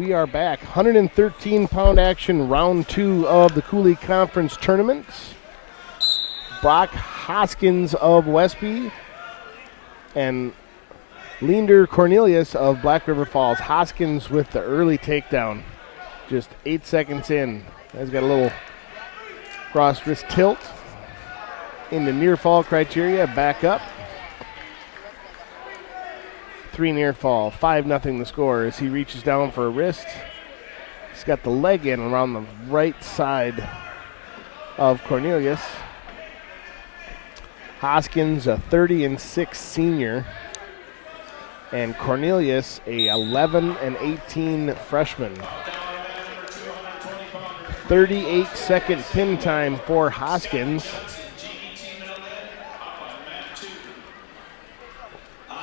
we are back. 113-pound action, round 2 of the Coulee Conference Tournament. Brock Hoskins of Westby and Leander Cornelius of Black River Falls. Hoskins with the early takedown, just 8 seconds in. He's got a little cross wrist tilt into near fall criteria, back up. 3 near fall, 5-0 the score as he reaches down for a wrist. He's got the leg in around the right side of Cornelius. Hoskins, a 30-6 senior, and Cornelius, a 11-18 freshman. 38-second pin time for Hoskins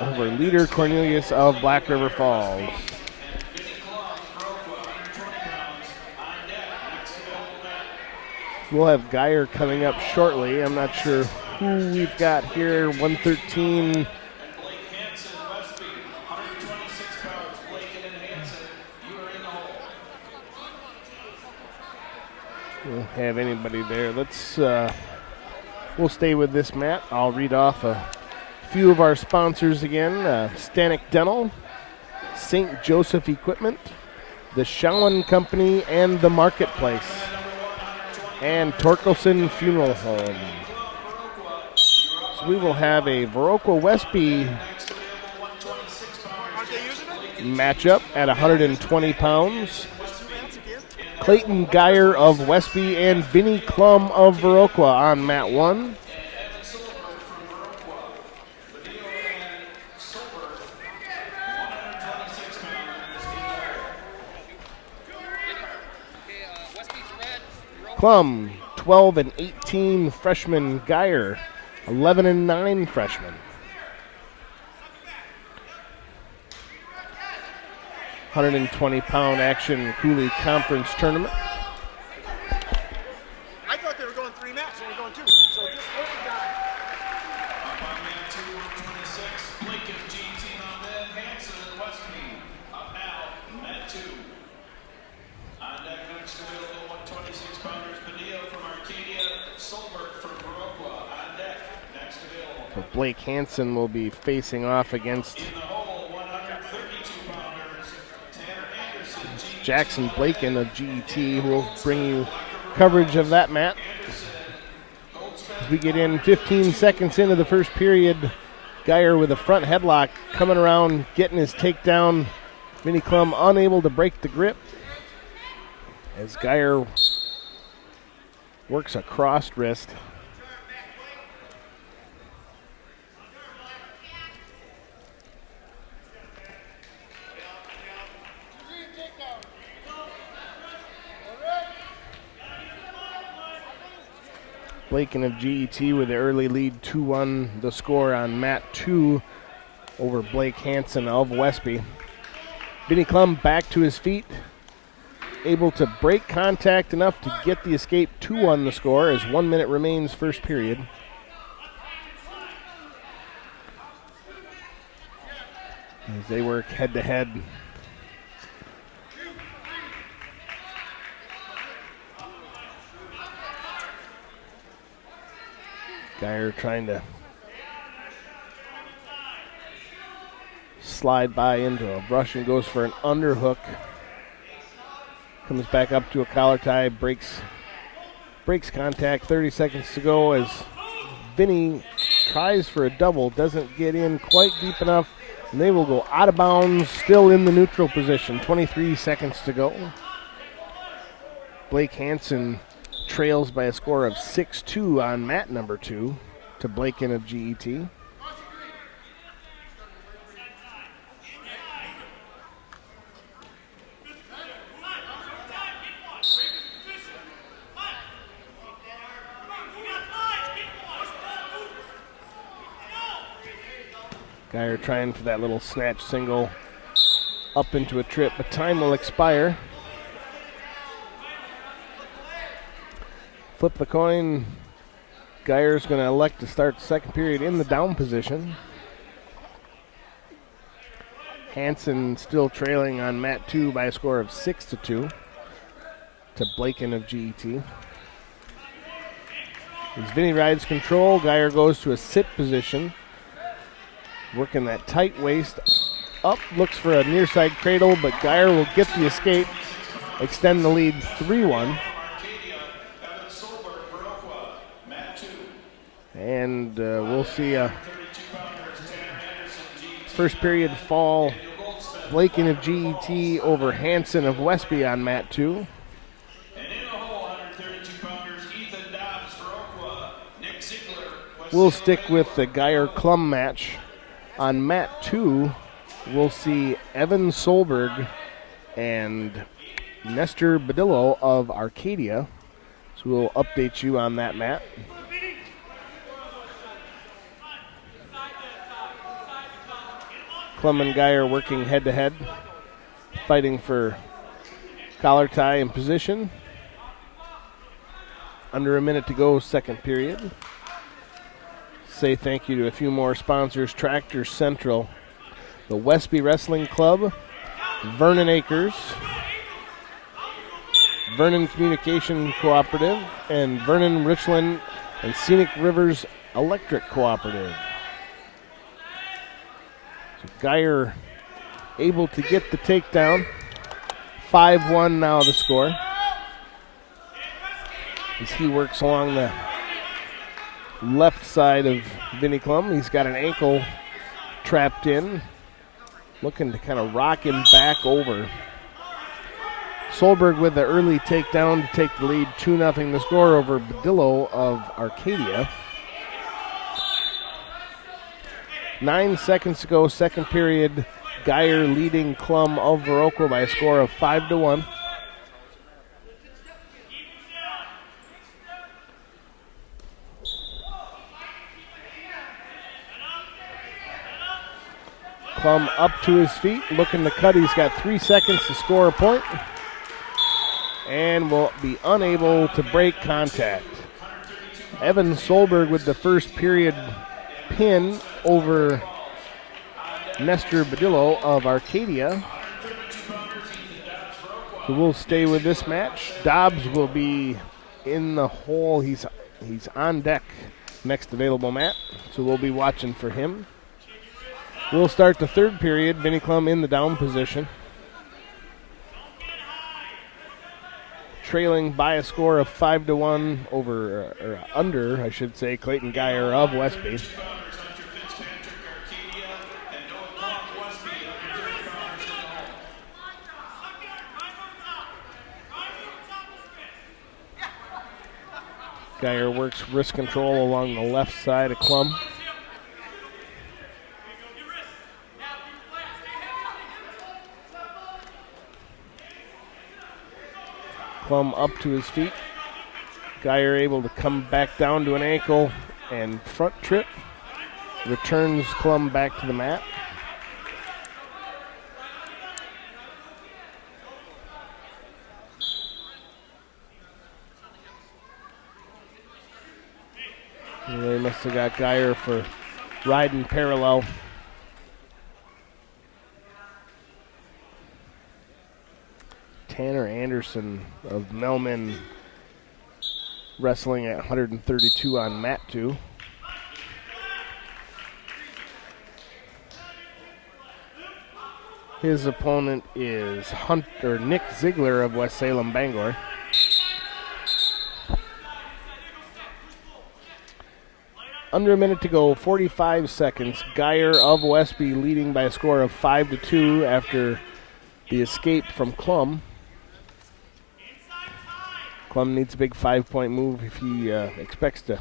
over Leader Cornelius of Black River Falls. We'll have Geyer coming up shortly. I'm not sure who we've got here. 113. We'll have anybody there. We'll stay with this mat. I'll read off a few of our sponsors again. Stanek Dental, St. Joseph Equipment, the Schowen Company, and the Marketplace, and Torkelson Funeral Home. So we will have a Viroqua Westby matchup at 120 pounds. Clayton Geyer of Westby and Vinnie Klum of Viroqua on mat 1. Klum, 12-18 freshman. Geyer, 11-9 freshman. 120-pound action Coulee Conference Tournament. I thought they were going 3 mats, and they're going 2. So just work it down. Up on mat 2, 126, Lincoln, GT on that, Hanson, Westby. Up now, mat 2. On deck next to the 126-pounders, Padilla from Arcadia, Solberg from Viroqua. On deck next to Bill. Blake Hansen will be facing off against Jackson Blaken of GET, who will bring you coverage of that mat. As we get in 15 seconds into the first period, Geyer with a front headlock coming around, getting his takedown. Vinnie Klum unable to break the grip as Geyer works a crossed wrist. Blaken of GET with the early lead, 2-1 the score on mat 2 over Blake Hansen of Westby. Vinnie Klum back to his feet, able to break contact enough to get the escape. 2-1 the score as 1 minute remains first period. As they work head to head. Geyer trying to slide by into a brush and goes for an underhook. Comes back up to a collar tie, breaks contact. 30 seconds to go as Vinnie tries for a double, doesn't get in quite deep enough, and they will go out of bounds, still in the neutral position. 23 seconds to go. Blake Hansen trails by a score of 6-2 on mat number 2 to Blaken of GET. Geyer trying for that little snatch single up into a trip, but time will expire. Flip the coin. Geyer's going to elect to start the second period in the down position. Hansen still trailing on mat 2 by a score of 6-2 to Blaken of GET. As Vinny rides control, Geyer goes to a sit position, working that tight waist up, looks for a near side cradle, but Geyer will get the escape, extend the lead 3-1. And we'll see a first period fall. Blaken of GET over Hansen of Westby on mat 2. We'll stick with the Geyer-Klum match. On mat 2, we'll see Evan Solberg and Nestor Badillo of Arcadia. So we'll update you on that mat. Klum and Geyer working head-to-head, fighting for collar tie and position. Under a minute to go, second period. Say thank you to a few more sponsors: Tractor Central, the Westby Wrestling Club, Vernon Acres, Vernon Communication Cooperative, and Vernon Richland and Scenic Rivers Electric Cooperative. So Geyer able to get the takedown. 5-1 now the score. As he works along the left side of Vinny Klum. He's got an ankle trapped in, looking to kind of rock him back over. Solberg with the early takedown to take the lead, 2-0 the score over Badillo of Arcadia. 9 seconds to go, second period. Geyer leading Klum of Viroqua by a score of 5-1. Klum up to his feet, looking to cut. He's got 3 seconds to score a point and will be unable to break contact. Evan Solberg with the first period pin over Nestor Badillo of Arcadia. So we'll stay with this match. Dobbs will be in the hole. He's on deck, next available mat. So we'll be watching for him. We'll start the third period. Vinny Klum in the down position, trailing by a score of 5-1 over, or under, I should say, Clayton Geyer of Westby. Geyer works wrist control along the left side of Klum. Klum up to his feet. Geyer able to come back down to an ankle and front trip. Returns Klum back to the mat. They must have got Geyer for riding parallel. Tanner Anderson of Melman wrestling at 132 on mat 2. His opponent is Nick Ziegler of West Salem, Bangor. Under a minute to go, 45 seconds. Geyer of Westby leading by a score of 5-2 after the escape from Klum. Klum needs a big 5-point move if he expects to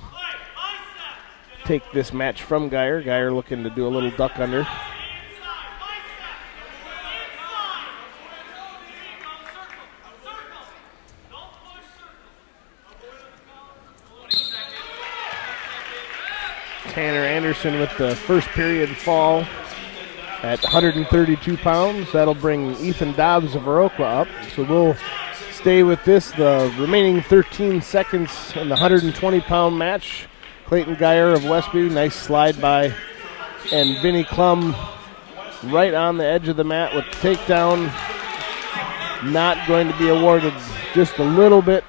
take this match from Geyer. Geyer looking to do a little duck under. Tanner Anderson with the first period fall at 132 pounds. That'll bring Ethan Dobbs of Viroqua up. So we'll stay with this, the remaining 13 seconds in the 120-pound match. Clayton Geyer of Westby, nice slide by, and Vinny Klum right on the edge of the mat with the takedown. Not going to be awarded, just a little bit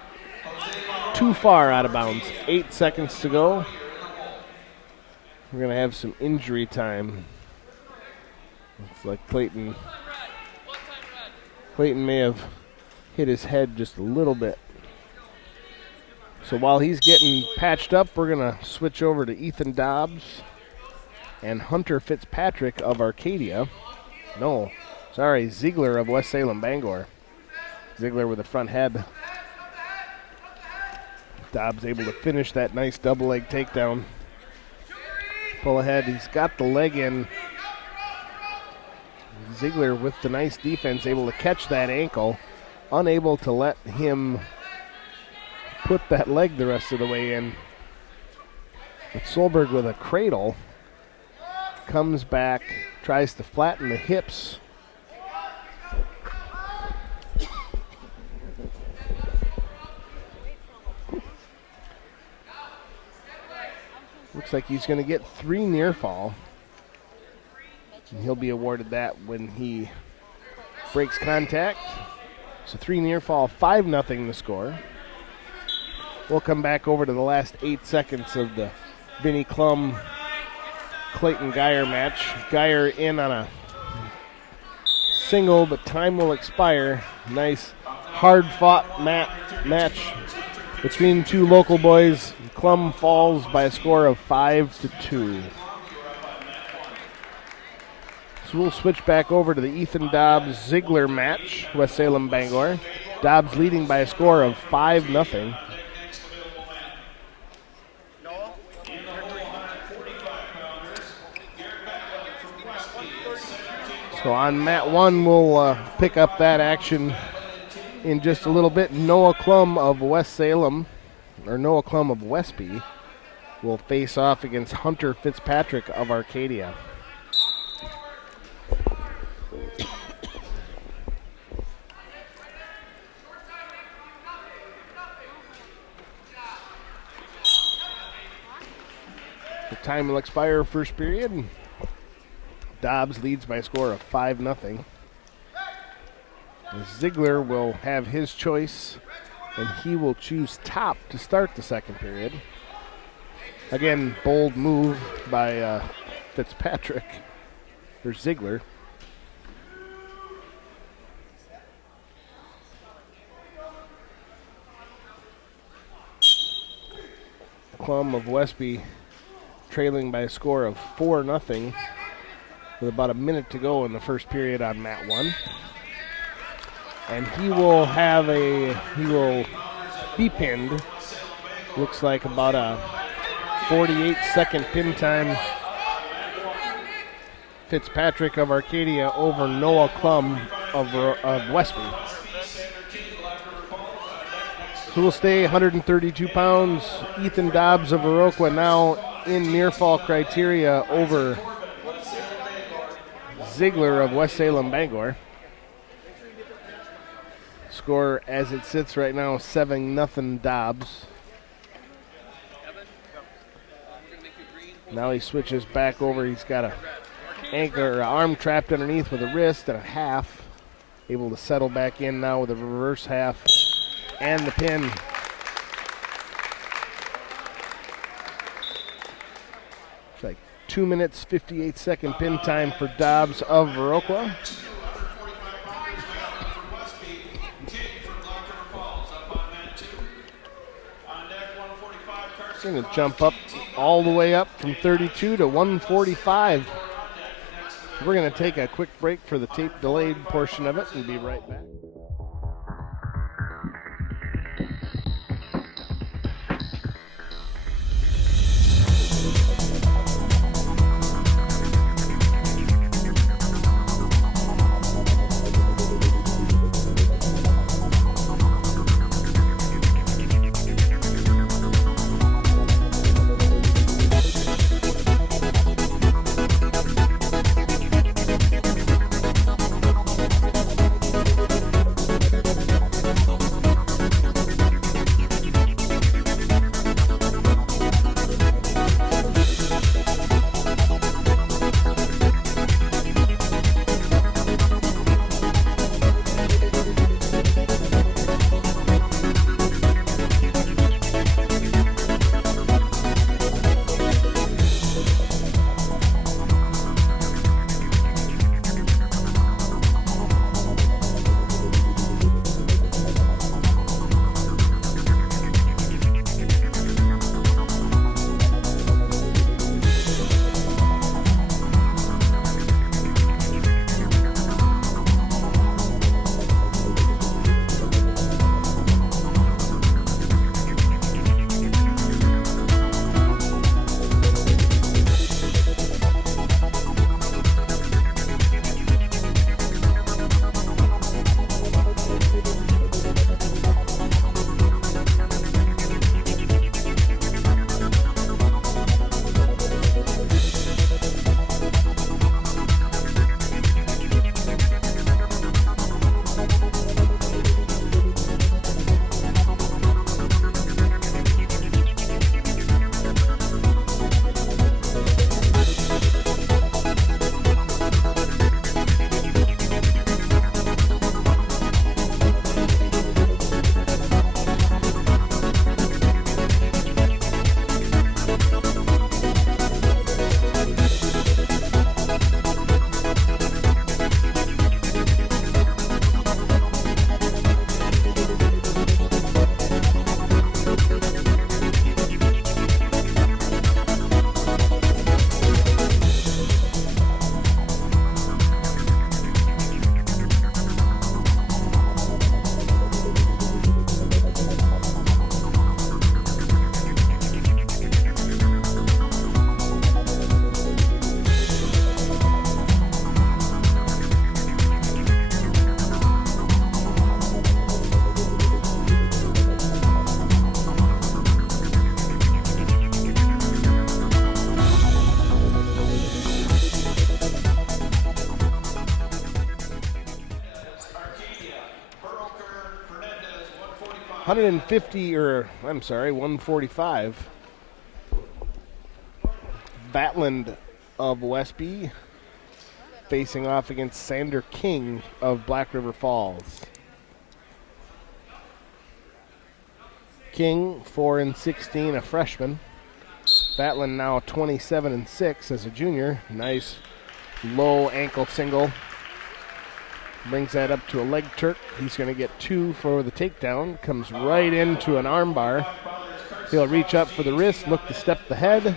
too far out of bounds. 8 seconds to go. We're going to have some injury time. Looks like Clayton may have hit his head just a little bit. So while he's getting patched up, we're going to switch over to Ethan Dobbs and Hunter Fitzpatrick of Arcadia. No, sorry, Ziegler of West Salem Bangor. Ziegler with a front head. Dobbs able to finish that nice double leg takedown. Pull ahead, he's got the leg in. Ziegler with the nice defense, able to catch that ankle, unable to let him put that leg the rest of the way in. But Solberg with a cradle comes back, tries to flatten the hips. Looks like he's going to get 3 near fall. And he'll be awarded that when he breaks contact. So 3 near fall, 5-0 the score. We'll come back over to the last 8 seconds of the Vinnie Klum Clayton Geyer match. Geyer in on a single, but time will expire. Nice hard-fought match between two local boys. Klum falls by a score of 5-2. So we'll switch back over to the Ethan Dobbs Ziegler match, West Salem Bangor. Dobbs leading by a score of 5-0. So on mat 1, we'll pick up that action in just a little bit. Noah Klum of West Salem, or Noah Klum of Westby, will face off against Hunter Fitzpatrick of Arcadia. The time will expire first period. Dobbs leads by a score of 5-0. Ziegler will have his choice, and he will choose top to start the second period. Again, bold move by Fitzpatrick, or Ziegler. Klum of Westby trailing by a score of 4-0 with about a minute to go in the first period on mat 1. And he will be pinned. Looks like about a 48-second pin time. Fitzpatrick of Arcadia over Noah Klum of Westby. So we'll stay 132 pounds. Ethan Dobbs of Viroqua now in near fall criteria over Ziegler of West Salem Bangor. Score as it sits right now, 7-0 Dobbs. Now he switches back over. He's got a arm trapped underneath with a wrist and a half. Able to settle back in now with a reverse half and the pin. It's like 2 minutes, 58-second pin time for Dobbs of Viroqua. Going to jump up all the way up from 32 to 145. We're going to take a quick break for the tape delayed portion of it and be right back. 145. Vatland of Westby facing off against Sander King of Black River Falls. King 4-16, a freshman. Vatland now 27-6 as a junior. Nice low ankle single. Brings that up to a leg Turk. He's going to get 2 for the takedown. Comes right into an arm bar. He'll reach up for the wrist, look to step the head.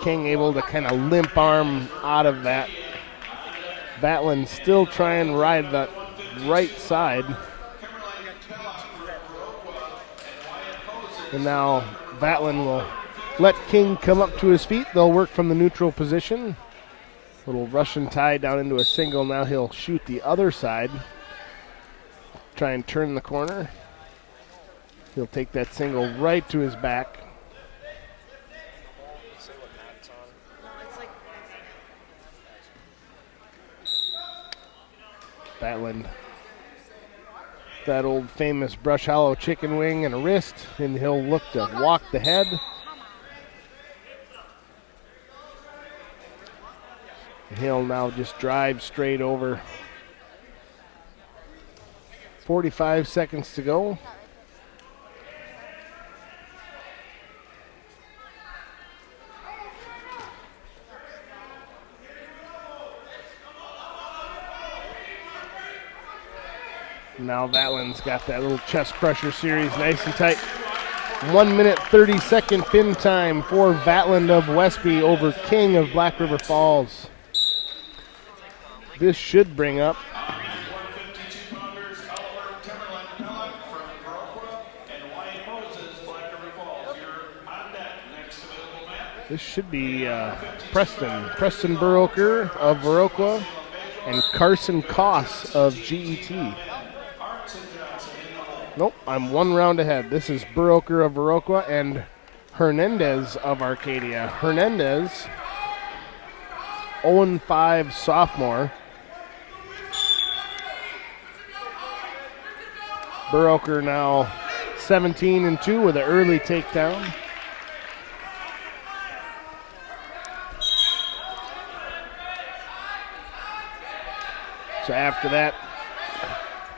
King able to kind of limp arm out of that. Vatland still trying to ride that right side. And now Vatland will let King come up to his feet. They'll work from the neutral position. Little Russian tie down into a single. Now he'll shoot the other side. Try and turn the corner. He'll take that single right to his back. Vatland. That old famous brush hollow chicken wing and a wrist, and he'll look to walk the head. And he'll now just drive straight over. 45 seconds to go. Now Vatland's got that little chest crusher series nice and tight. 1 minute 30-second pin time for Vatland of Westby over King of Black River Falls. This should bring up this should be Preston Burroker of Viroqua and Carson Koss of GET. Nope, I'm 1 round ahead. This is Burroker of Viroqua and Hernandez of Arcadia. Hernandez, 0-5 sophomore. Burroker now 17-2 with an early takedown. So after that,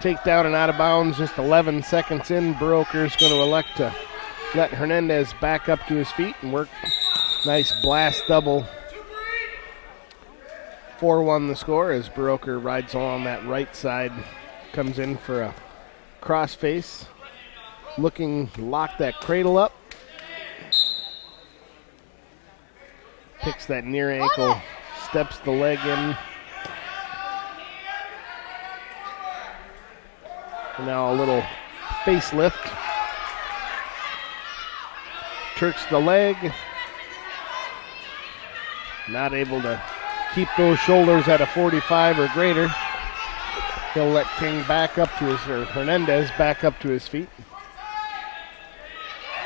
takedown and out of bounds, just 11 seconds in. Burroker's going to elect to let Hernandez back up to his feet and work. Nice blast double. 4-1 the score as Burroker rides along that right side, comes in for a crossface, looking to lock that cradle up. Picks that near ankle, steps the leg in. And now a little facelift. Turks the leg. Not able to keep those shoulders at a 45 or greater. He'll let King back up to his, or Hernandez back up to his feet.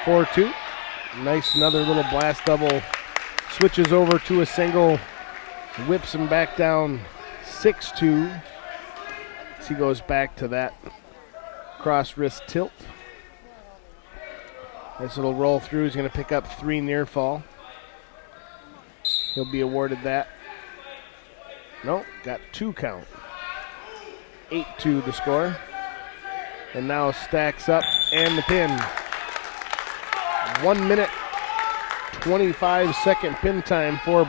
4-2. Nice, another little blast double. Switches over to a single. Whips him back down 6-2. As he goes back to that cross wrist tilt. Nice little roll through. He's going to pick up 3 near fall. He'll be awarded that. Nope, got 2 count. 8-2 the score. And now stacks up and the pin. 1 minute 25-second pin time for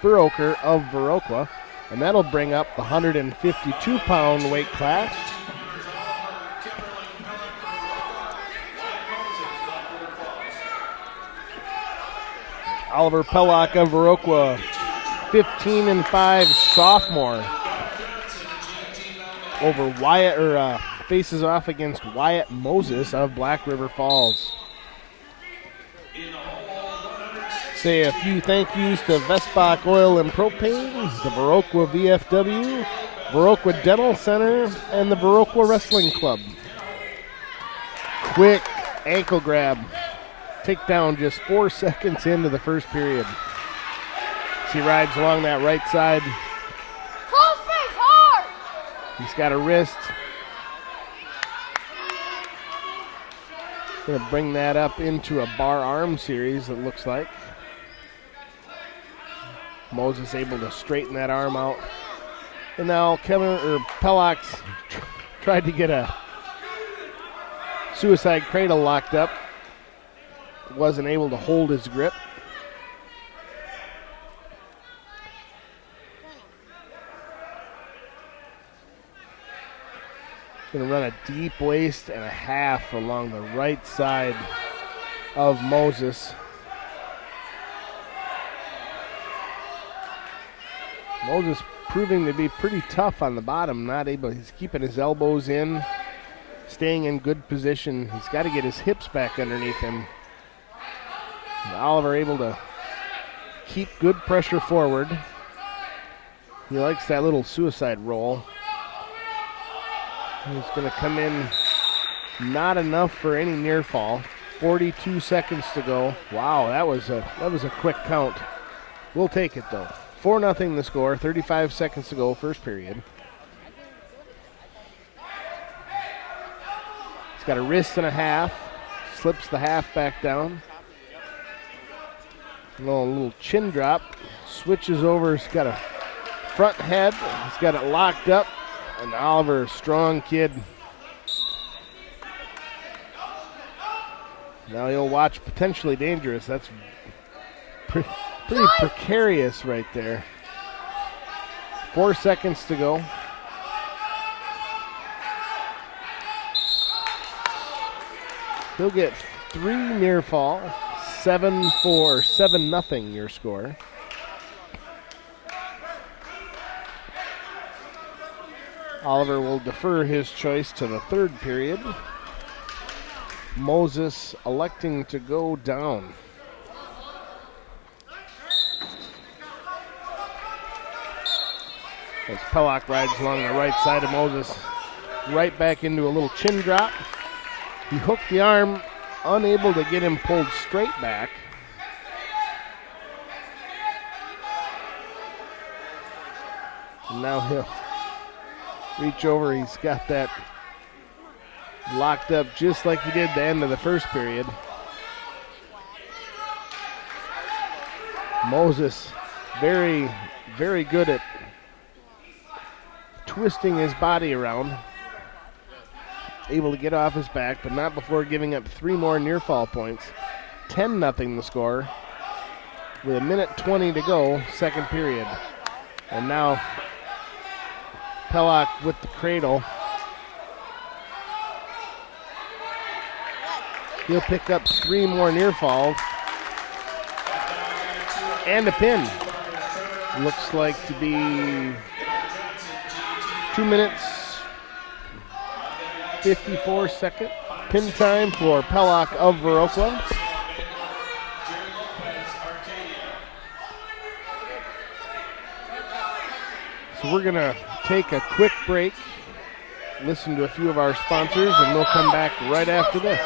Burroker of Viroqua. And that'll bring up the 152-pound weight class. Oliver Pellock of Viroqua, 15-5 sophomore, over Wyatt, faces off against Wyatt Moses of Black River Falls. Say a few thank yous to Vespach Oil and Propane, the Viroqua VFW, Viroqua Dental Center, and the Viroqua Wrestling Club. Quick ankle grab. Takedown just 4 seconds into the first period. As he rides along that right side. He's got a wrist. Going to bring that up into a bar arm series, it looks like. Moses able to straighten that arm out. And now Pellock tried to get a suicide cradle locked up. Wasn't able to hold his grip. Going to run a deep waist and a half along the right side of Moses. Moses proving to be pretty tough on the bottom. He's keeping his elbows in, staying in good position. He's got to get his hips back underneath him. And Oliver able to keep good pressure forward. He likes that little suicide roll. He's going to come in not enough for any near fall. 42 seconds to go. Wow, that was a quick count. We'll take it though. 4-0 the score. 35 seconds to go, first period. He's got a wrist and a half. Slips the half back down. A little chin drop. Switches over. He's got a front head. He's got it locked up. And Oliver, strong kid. Now he'll watch potentially dangerous. That's pretty precarious right there. 4 seconds to go. He'll get 3 near fall. 7-4, 7-0 your score. Oliver will defer his choice to the third period. Moses electing to go down. As Pellock rides along the right side of Moses, right back into a little chin drop. He hooked the arm, unable to get him pulled straight back. And now he'll reach over. He's got that locked up just like he did the end of the first period. Moses very, very good at twisting his body around. Able to get off his back, but not before giving up 3 more near fall points. 10-0 the score with 1:20 to go, second period. And now Pellock with the cradle. He'll pick up 3 more near falls and a pin. Looks like to be 2 minutes, 54 second pin time for Pellock of Viroqua. So we're gonna take a quick break, listen to a few of our sponsors, and we'll come back right after this.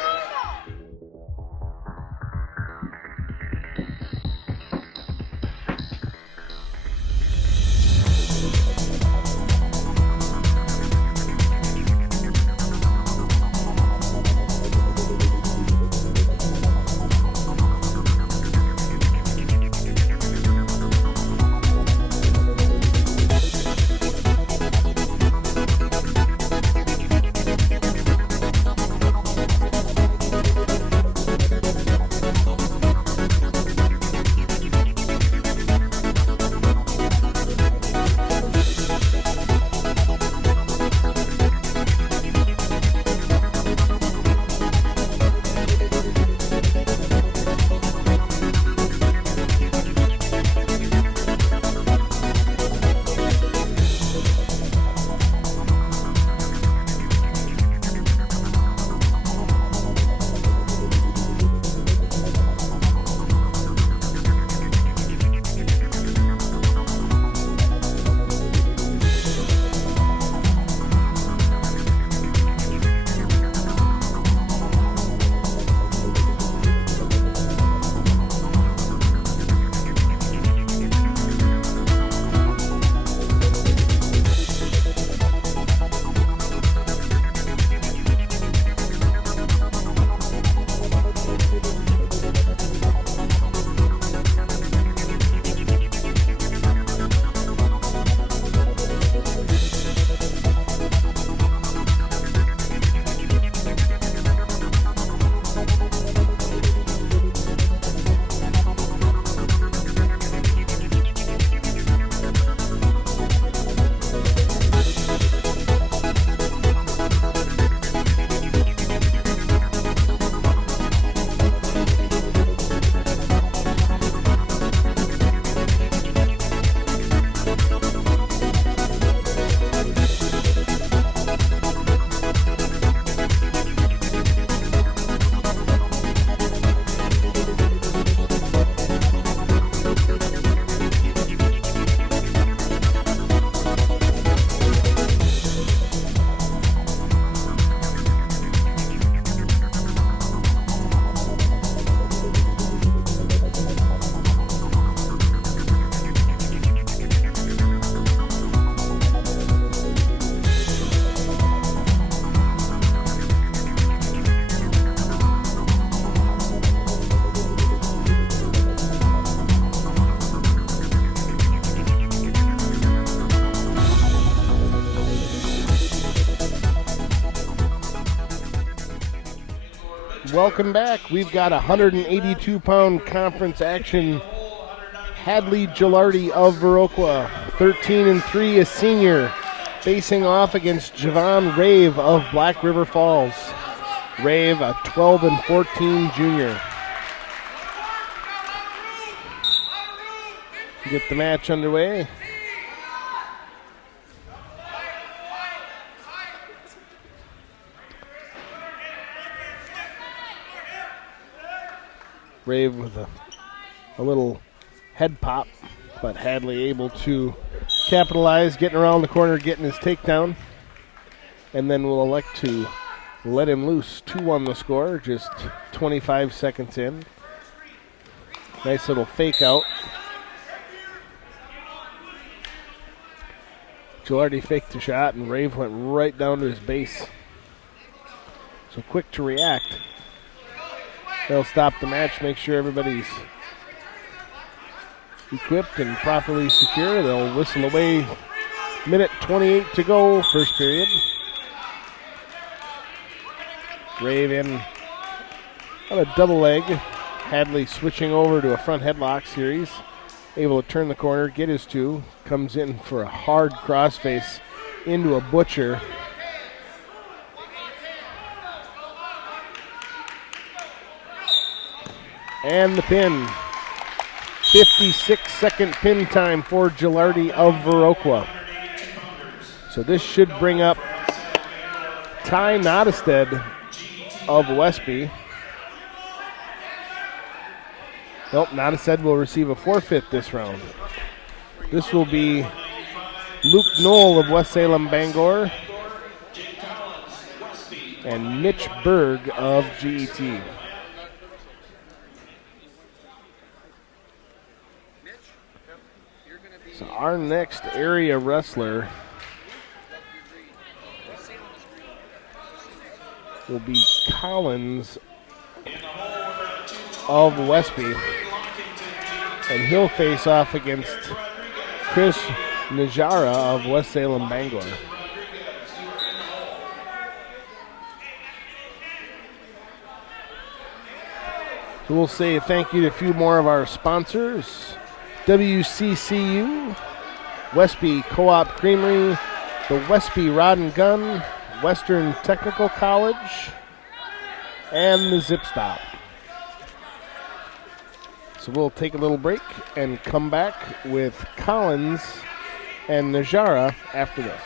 welcome back. We've got 182-pound conference action. Hadley Gilardi of Viroqua, 13-3, a senior, facing off against Javon Rave of Black River Falls. Rave, a 12-14 junior. Get the match underway. Rave with a little head pop, but Hadley able to capitalize, getting around the corner, getting his takedown, and then we'll elect to let him loose. 2-1 the score, just 25 seconds in. Nice little fake out. Gilardi faked the shot, and Rave went right down to his base. So quick to react. They'll stop the match, make sure everybody's equipped and properly secure. They'll whistle away. Minute 28 to go, first period. Rave in on a double leg. Hadley switching over to a front headlock series. Able to turn the corner, get his two. Comes in for a hard crossface into a butcher. And the pin. 56-second pin time for Gilardi of Viroqua. So this should bring up Ty Nottestead of Westby. Nope, Nottestead will receive a forfeit this round. This will be Luke Knoll of West Salem Bangor and Mitch Berg of GET. So our next area wrestler will be Collins of Westby, and he'll face off against Chris Najara of West Salem Bangor. So we'll say thank you to a few more of our sponsors. WCCU, Westby Co-op Creamery, the Westby Rod and Gun, Western Technical College, and the Zip Stop. So we'll take a little break and come back with Collins and Najara after this.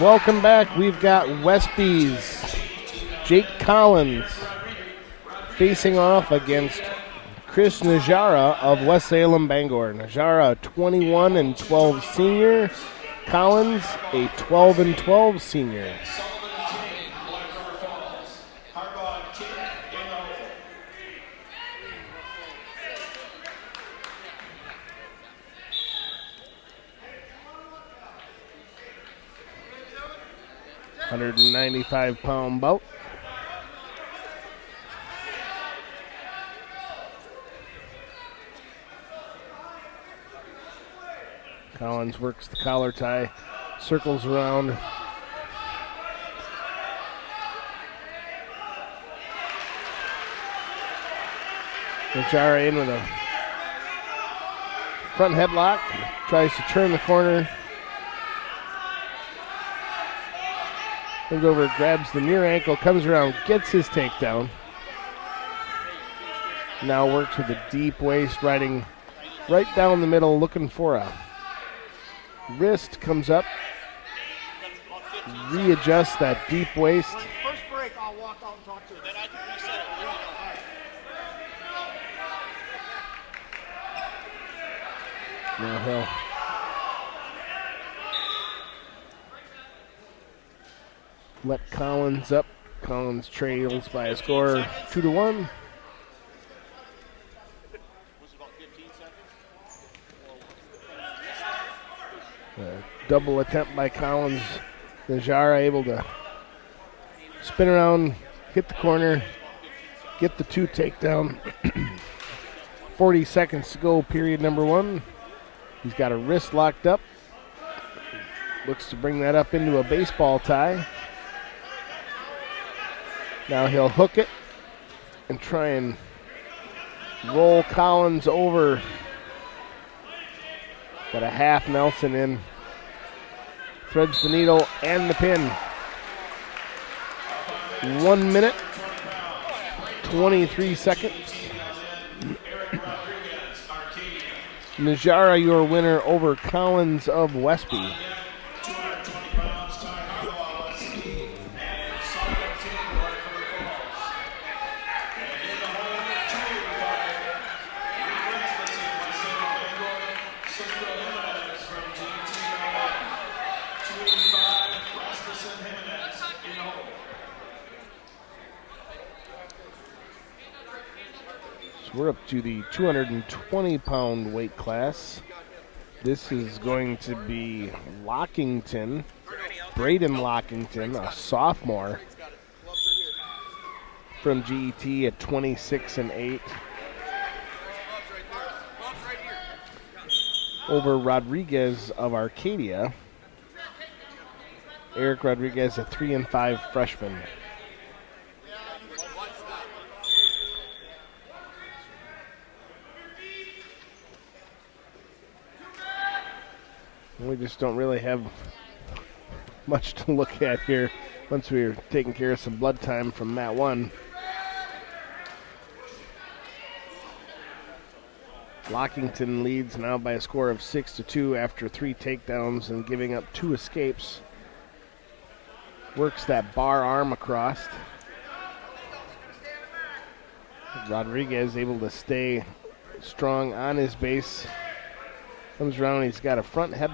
Welcome back. We've got Westby's Jake Collins facing off against Chris Najara of West Salem Bangor. Najara, a 21-12 senior. Collins, a 12-12 senior. 195-pound bout. Collins works the collar tie, circles around. Najara in with a front headlock, tries to turn the corner. Comes over, grabs the near ankle, comes around, gets his takedown. Now works with a deep waist, riding right down the middle, looking for a wrist. Comes up, readjusts that deep waist. First break, I'll walk out and talk to you. Then I can reset it. Now he'll let Collins up. Collins trails by a score 2-1. Double attempt by Collins. Najara able to spin around, hit the corner, get the 2 takedown. 40 seconds to go, period number 1. He's got a wrist locked up. Looks to bring that up into a baseball tie. Now he'll hook it and try and roll Collins over. Got a half Nelson in. Threads the needle and the pin. 1 minute, 23 seconds. Najara, your winner over Collins of Westby. We're up to the 220-pound weight class. This is going to be Lockington, Braden Lockington, a sophomore from GET at 26-8. Over Rodriguez of Arcadia. Eric Rodriguez, a 3-5 freshman. We just don't really have much to look at here once we were taking care of some blood time from mat 1. Lockington leads now by a score of 6-2 after 3 takedowns and giving up 2 escapes. Works that bar arm across. Rodriguez able to stay strong on his base. Comes around, he's got a front head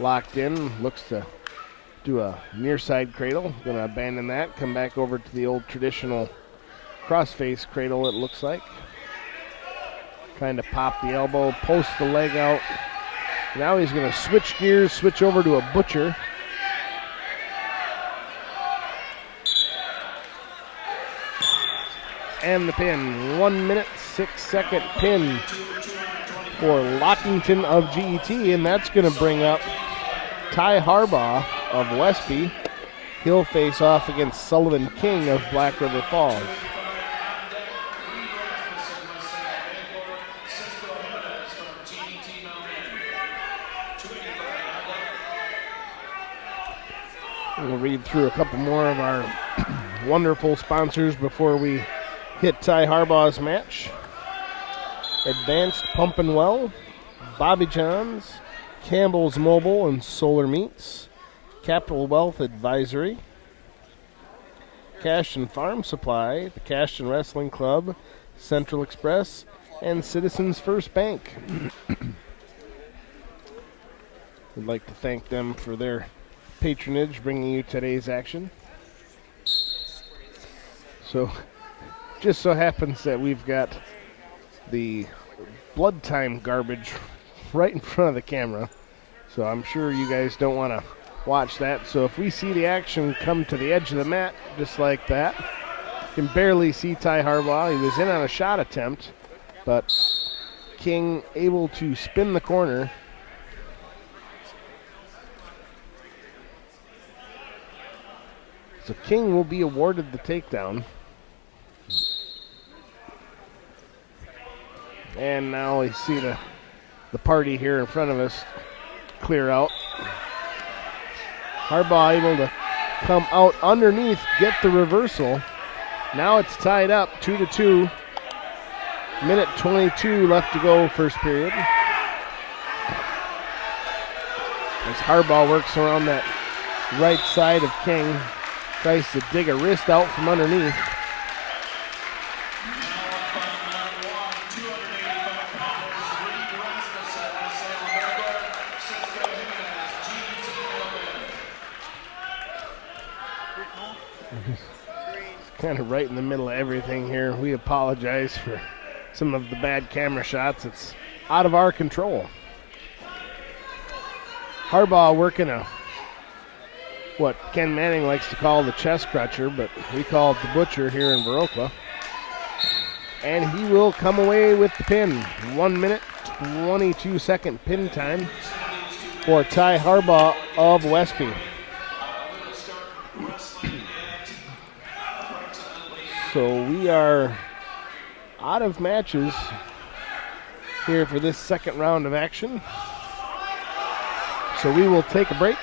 locked in. Looks to do a near side cradle. Gonna abandon that, come back over to the old traditional cross-face cradle, it looks like. Trying to pop the elbow, post the leg out. Now he's gonna switch gears, switch over to a butcher. And the pin, 1 minute, 6-second pin for Lockington of GET, and that's going to bring up Ty Harbaugh of Westby. He'll face off against Sullivan King of Black River Falls. We'll read through a couple more of our wonderful sponsors before we hit Ty Harbaugh's match. Advanced Pumpin' Well, Bobby John's, Campbell's Mobile and Solar Meats, Capital Wealth Advisory, Cashton Farm Supply, the Cashton Wrestling Club, Central Express, and Citizens First Bank. We'd like to thank them for their patronage bringing you today's action. So, just so happens that we've got the blood time garbage right in front of the camera. So I'm sure you guys don't want to watch that. So if we see the action come to the edge of the mat just like that, you can barely see Ty Harbaugh. He was in on a shot attempt, but King able to spin the corner. So King will be awarded the takedown. And now we see the party here in front of us clear out. Harbaugh able to come out underneath, get the reversal. Now it's tied up 2-2. Minute 22 left to go, first period. As Harbaugh works around that right side of King, tries to dig a wrist out from underneath. Kind of right in the middle of everything here. We apologize for some of the bad camera shots. It's out of our control. Harbaugh working what Ken Manning likes to call the chest crutcher, but we call it the butcher here in Viroqua. And he will come away with the pin. 1 minute, 22 second pin time for Ty Harbaugh of Westby. So we are out of matches here for this second round of action. So we will take a break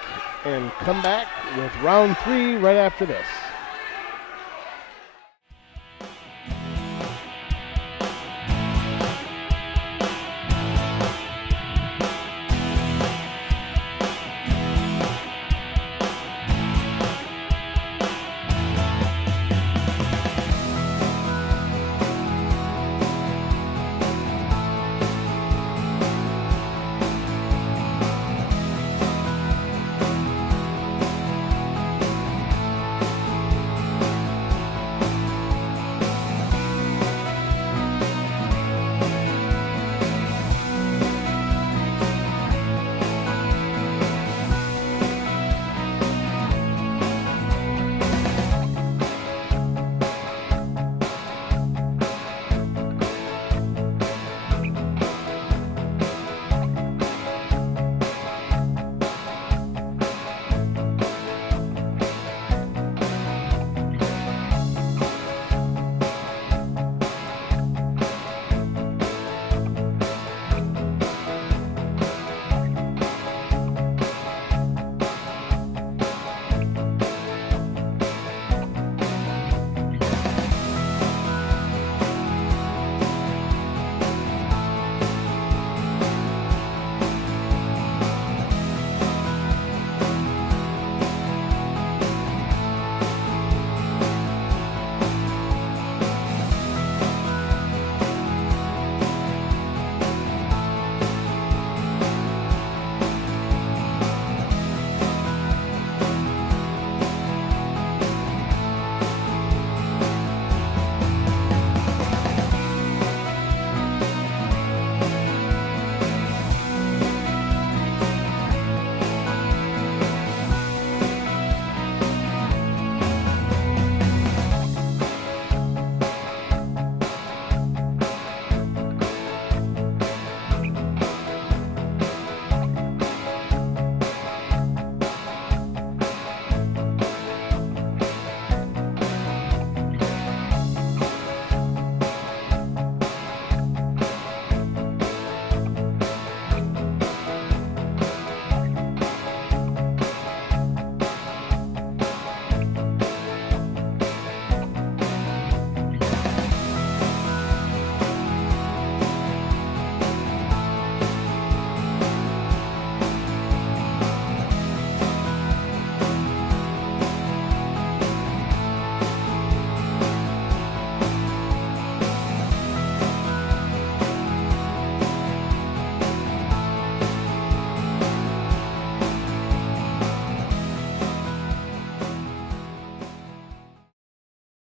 and come back with round 3 right after this.